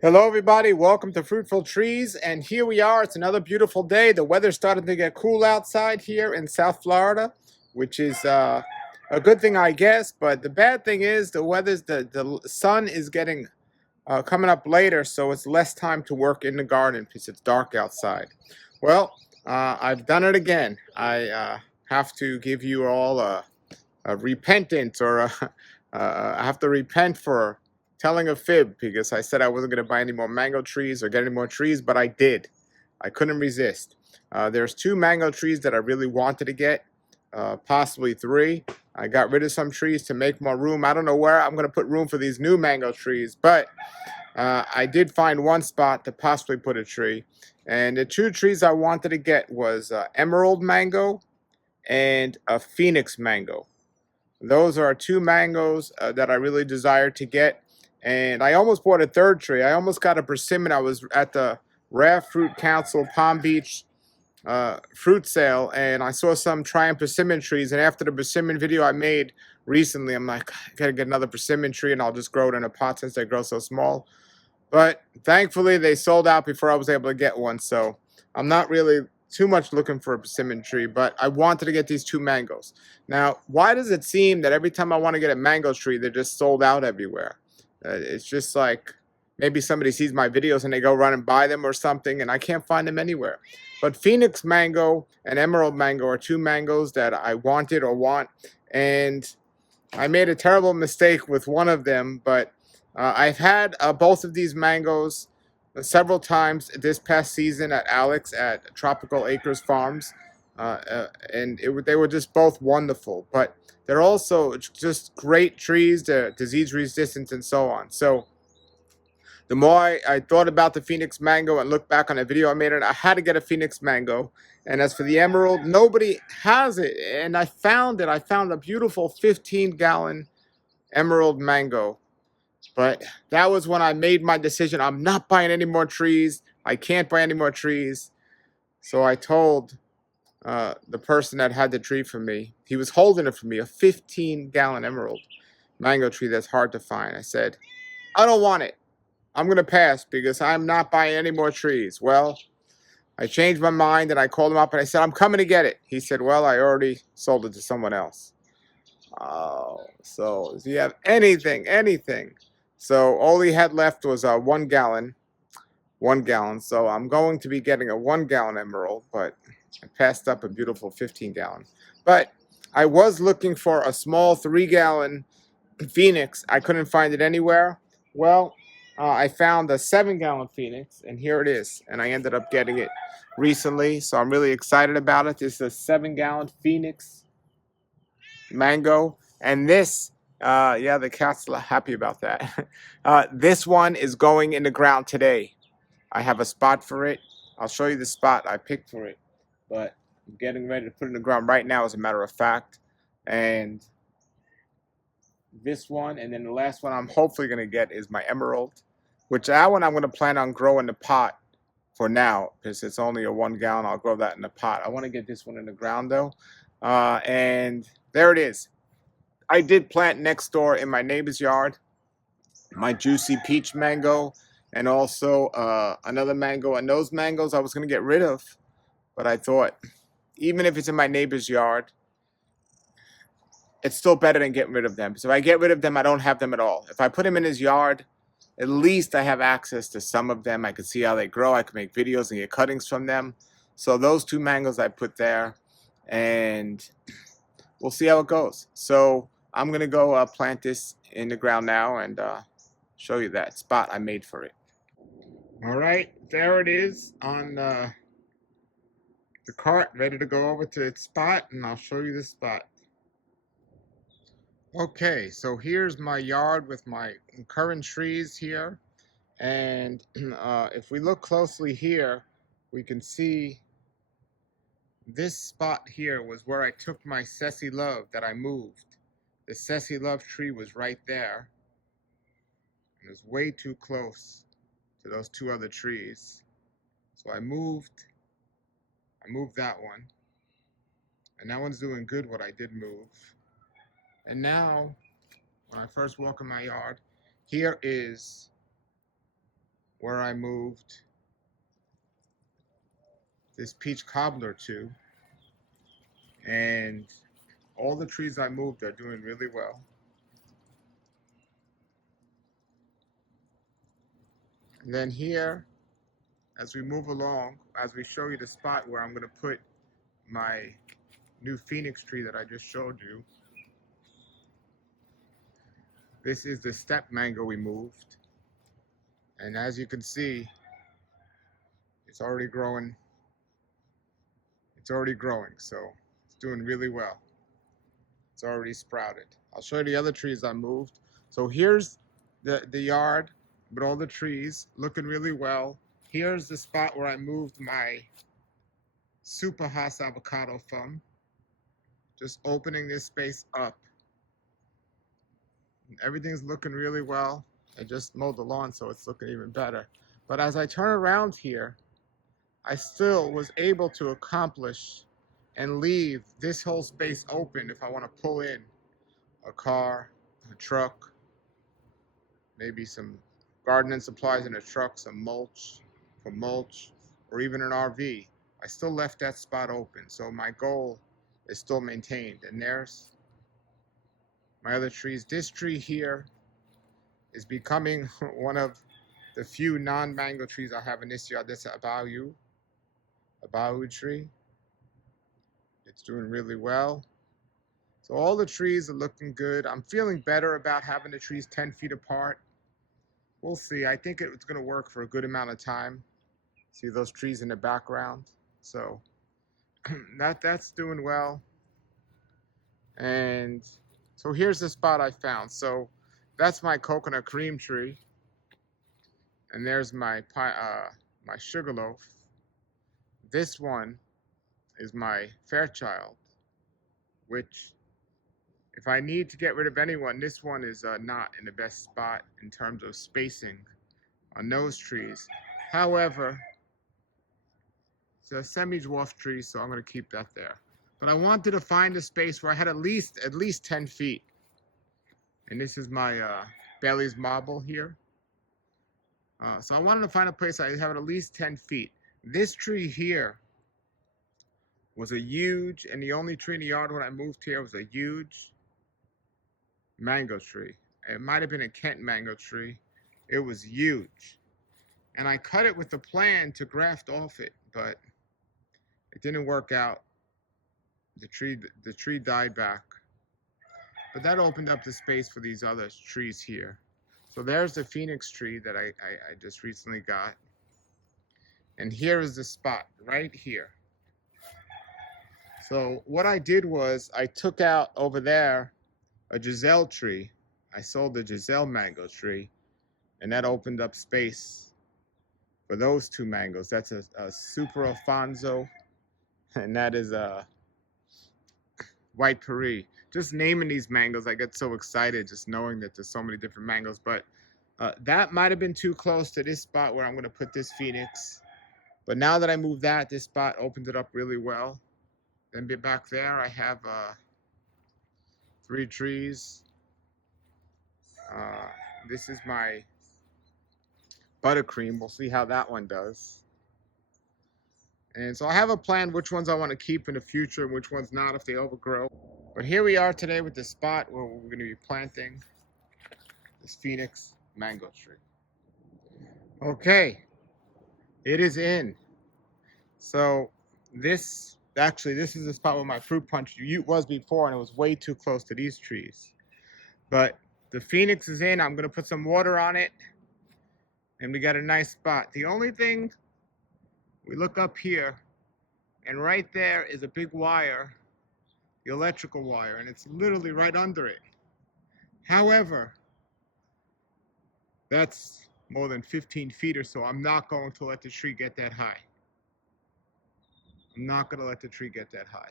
Hello, everybody. Welcome to Fruitful Trees. And here we are. It's another beautiful day. The weather's starting to get cool outside here in South Florida, which is a good thing, I guess. But the bad thing is the sun is getting coming up later, so it's less time to work in the garden because it's dark outside. Well, I've done it again. I have to give you all a repentance or I have to repent for telling a fib because I said I wasn't going to buy any more mango trees or get any more trees, but I did. I couldn't resist. There's 2 mango trees that I really wanted to get, possibly 3. I got rid of some trees to make more room. I don't know where I'm going to put room for these new mango trees, but I did find one spot to possibly put a tree. And the 2 trees I wanted to get was emerald mango and a phoenix mango. Those are 2 mangoes that I really desired to get. And I almost bought a 3rd tree. I almost got a persimmon. I was at the Raft Fruit Council Palm Beach fruit sale, and I saw some trying persimmon trees. And after the persimmon video I made recently, I'm like, I gotta get another persimmon tree, and I'll just grow it in a pot since they grow so small. But thankfully, they sold out before I was able to get one. So I'm not really too much looking for a persimmon tree, but I wanted to get these 2 mangoes. Now, why does it seem that every time I want to get a mango tree, they're just sold out everywhere? It's just like maybe somebody sees my videos and they go run and buy them or something, and I can't find them anywhere. But Phoenix mango and emerald mango are 2 mangoes that I wanted or want, and I made a terrible mistake with one of them, but I've had both of these mangoes several times this past season at Alex at Tropical Acres Farms, and they were just both wonderful. But they're also just great trees, they're disease resistant and so on. So the more I thought about the Phoenix mango and looked back on a video I made, I had to get a Phoenix mango. And as for the emerald, nobody has it. And I found it. I found a beautiful 15-gallon emerald mango. But that was when I made my decision. I'm not buying any more trees. I can't buy any more trees. So I told the person that had the tree for me, he was holding it for me, a 15-gallon emerald mango tree that's hard to find. I said, I don't want it. I'm going to pass because I'm not buying any more trees. Well, I changed my mind and I called him up and I said, I'm coming to get it. He said, well, I already sold it to someone else. Oh, so do you have anything? So all he had left was 1 gallon, 1 gallon. So I'm going to be getting a 1-gallon emerald, but I passed up a beautiful 15-gallon. But I was looking for a small 3-gallon Phoenix. I couldn't find it anywhere. Well, I found a 7-gallon Phoenix, and here it is. And I ended up getting it recently, so I'm really excited about it. This is a 7-gallon Phoenix mango, and this yeah, the cat's happy about that. This one is going in the ground today. I have a spot for it. I'll show you the spot I picked for it, but I'm getting ready to put it in the ground right now, as a matter of fact. And this one, and then the last one I'm hopefully going to get is my emerald, which that one I'm going to plan on growing in the pot for now because it's only a 1 gallon. I'll grow that in the pot. I want to get this one in the ground though. And there it is. I did plant next door in my neighbor's yard my juicy peach mango and also another mango. And those mangoes I was going to get rid of, but I thought even if it's in my neighbor's yard, it's still better than getting rid of them. Because if I get rid of them, I don't have them at all. If I put them in his yard, at least I have access to some of them. I can see how they grow. I can make videos and get cuttings from them. So those 2 mangoes I put there, and we'll see how it goes. So I'm going to go plant this in the ground now and show you that spot I made for it. All right, there it is on the cart, ready to go over to its spot, and I'll show you the spot. Okay, so here's my yard with my currant trees here, and if we look closely here, we can see this spot here was where I took my Sessi Love that I moved. The Sessi Love tree was right there. It was way too close to those 2 other trees. So I moved that one. And that one's doing good what I did move. And now, when I first walk in my yard, here is where I moved this peach cobbler to, and all the trees I moved are doing really well. And then here, as we move along, as we show you the spot where I'm going to put my new phoenix tree that I just showed you, this is the step mango we moved. And as you can see, it's already growing. It's already growing, so it's doing really well. It's already sprouted. I'll show you the other trees I moved. So here's the yard with all the trees looking really well. Here's the spot where I moved my super Haas avocado from. Just opening this space up. And everything's looking really well. I just mowed the lawn, so it's looking even better. But as I turn around here, I still was able to accomplish and leave this whole space open if I want to pull in a car, a truck, maybe some gardening supplies in a truck, some mulch for mulch, or even an RV. I still left that spot open, so my goal is still maintained. And there's my other trees. This tree here is becoming one of the few non-mango trees I have in this yard. This is a baoyu tree. It's doing really well. So all the trees are looking good. I'm feeling better about having the trees 10 feet apart. We'll see. I think it's going to work for a good amount of time. See those trees in the background? So that's doing well. And so here's the spot I found. So that's my coconut cream tree. And there's my sugarloaf. This one is my Fairchild, which if I need to get rid of anyone, this one is not in the best spot in terms of spacing on those trees. However, it's a semi-dwarf tree, so I'm going to keep that there. But I wanted to find a space where I had at least 10 feet. And this is my Bailey's marble here. So I wanted to find a place I have at least 10 feet. This tree here was a huge, and the only tree in the yard when I moved here was a huge mango tree. It might have been a Kent mango tree. It was huge. And I cut it with the plan to graft off it, but it didn't work out. The tree died back. But that opened up the space for these other trees here. So there's the phoenix tree that I just recently got. And here is the spot, right here. So what I did was I took out over there a Giselle tree. I sold the Giselle mango tree, and that opened up space for those two mangoes. That's a Super Alfonso, and that is a White Paris. Just naming these mangoes, I get so excited just knowing that there's so many different mangoes. But that might have been too close to this spot where I'm going to put this phoenix. But now that I moved that, this spot opened it up really well. Then back there, I have 3 trees. This is my buttercream. We'll see how that one does. And so I have a plan which ones I want to keep in the future and which ones not if they overgrow. But here we are today with the spot where we're going to be planting this phoenix mango tree. Okay, it is in. So this is the spot where my fruit punch was before, and it was way too close to these trees. But the phoenix is in. I'm going to put some water on it, and we got a nice spot. The only thing, we look up here, and right there is a big wire, the electrical wire, and it's literally right under it. However, that's more than 15 feet or so. I'm not going to let the tree get that high. I'm not going to let the tree get that high.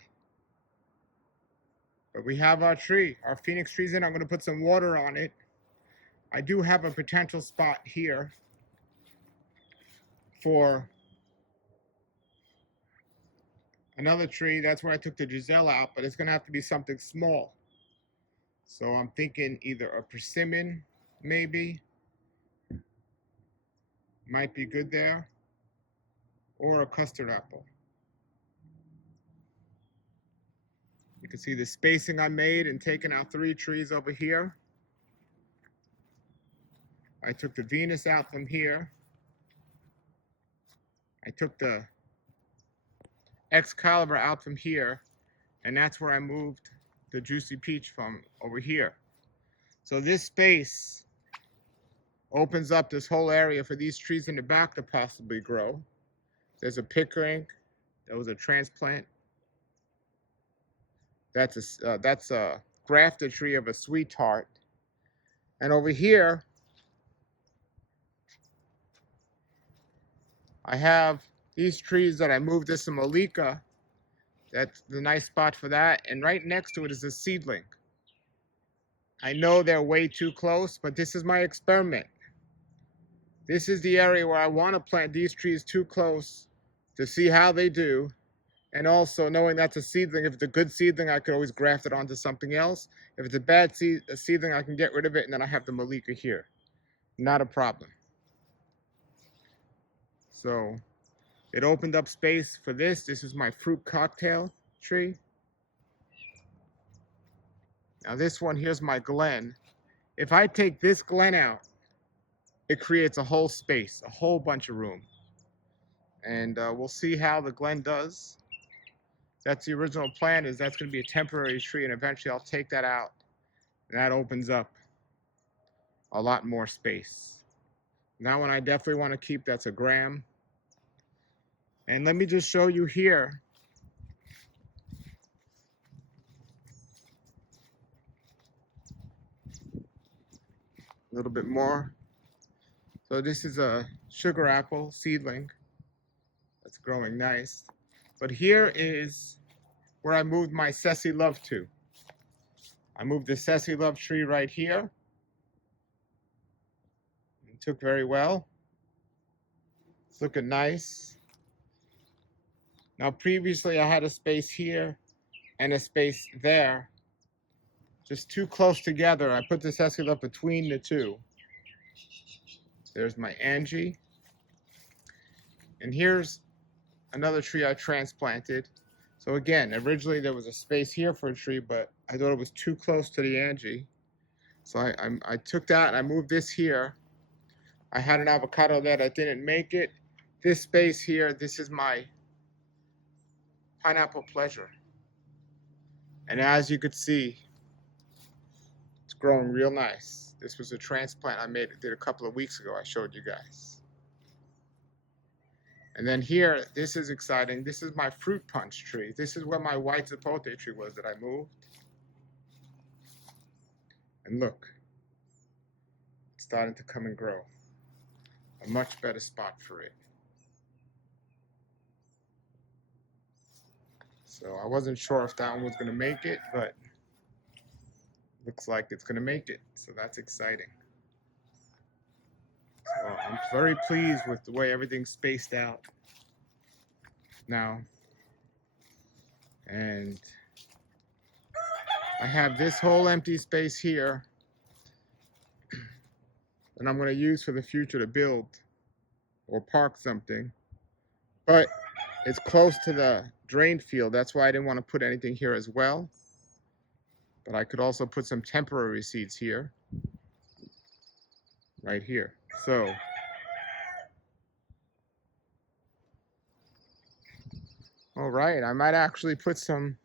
But we have our tree, our phoenix tree's in. I'm going to put some water on it. I do have a potential spot here for another tree. That's where I took the Giselle out, but it's going to have to be something small. So I'm thinking either a persimmon, maybe, might be good there, or a custard apple. You can see the spacing I made in taking out 3 trees over here. I took the Venus out from here. I took the Excalibur out from here, and that's where I moved the Juicy Peach from over here. So this space opens up this whole area for these trees in the back to possibly grow. There's a Pickering. That was a transplant. That's a grafted tree of a sweetheart. And over here, I have these trees that I moved. This is a Malika. That's the nice spot for that. And right next to it is a seedling. I know they're way too close, but this is my experiment. This is the area where I want to plant these trees too close to see how they do. And also knowing that's a seedling, if it's a good seedling, I could always graft it onto something else. If it's a bad seedling, I can get rid of it, and then I have the Malika here. Not a problem. So it opened up space for this. This is my fruit cocktail tree. Now this one, here's my Glen. If I take this Glen out, it creates a whole space, a whole bunch of room. And we'll see how the Glen does. That's the original plan, is that's going to be a temporary tree, and eventually I'll take that out. And that opens up a lot more space. Now one I definitely want to keep, that's a Gram. And let me just show you here. A little bit more. So this is a sugar apple seedling. That's growing nice. But here is where I moved my Ceci Love to. I moved the Ceci Love tree right here. It took very well. It's looking nice. Now previously I had a space here and a space there. Just too close together. I put the Ceci Love between the two. There's my Angie. And here's another tree I transplanted. So again, originally there was a space here for a tree, but I thought it was too close to the Angie. So I took that and I moved this here. I had an avocado there that didn't make it. This space here, this is my Pineapple Pleasure. And as you could see, it's growing real nice. This was a transplant I did a couple of weeks ago. I showed you guys. And then here, this is exciting. This is my fruit punch tree. This is where my white zapote tree was that I moved. And look, it's starting to come and grow. A much better spot for it. So I wasn't sure if that one was going to make it, but looks like it's going to make it. So that's exciting. So I'm very pleased with the way everything's spaced out now. And I have this whole empty space here that I'm going to use for the future to build or park something. But it's close to the drain field. That's why I didn't want to put anything here as well. But I could also put some temporary seeds here. Right here. So all right, I might actually put some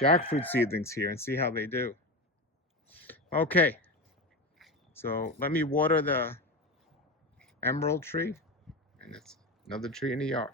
jackfruit seedlings here and see how they do. Okay, so let me water the emerald tree, and it's another tree in the yard.